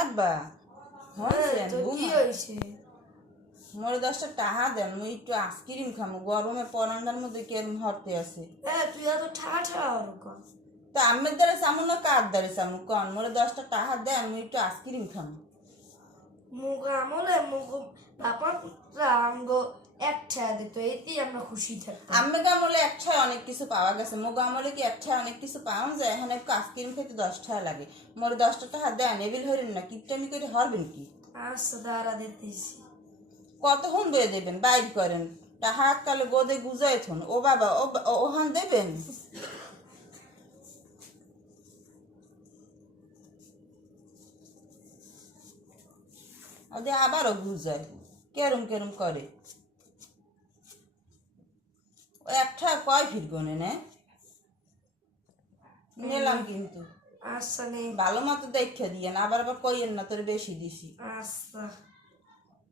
এবা হইছেন তো কি হইছে? মোরে 10টা টাকা দেন, মুই একটু আইসক্রিম খামু, গরমে পরান্ডার মধ্যে কেরম হরতে আছে। তুই এত ঠাড়া ঠাড়া ওরকম তা আমের দ্বারা চামু না কার দ্বারা চামু কন? মোরে 10টা টাকা দেন, মুই একটু আইসক্রিম খামু। মুখ আমলে মুখ বাপা আমগো একটা দিত এতেই আমরা খুশি থাকতাম। আম্মে গামলে একটায় অনেক কিছু পাওয়া গেছে, মোগো আমলে কি একটায় অনেক কিছু পাওয়া যায়? এখানে একটু আইসক্রিম খেতে 10 টাকা লাগে। মোরে 10টা টাকা দেন, এবিল হইলেন না, কিপটামি করে হরবেন কি? আচ্ছা দাঁড়া দিতেছি। কতক্ষণ বয়ে দেবেন? বাইর করেন টাকা কালে গোদে গুজাই থন। ও বাবা, ওহান দেবেন। ওদের আবারও গুজায়, কেরম কেরম করে। ও একটা কয় ফিট গনে নে নিলাম কিন্তু। আচ্ছা নেই। ভালো মতো দেখে দিয়েন, আবার আবার কইয়েন না তোর বেশি দিছি। আচ্ছা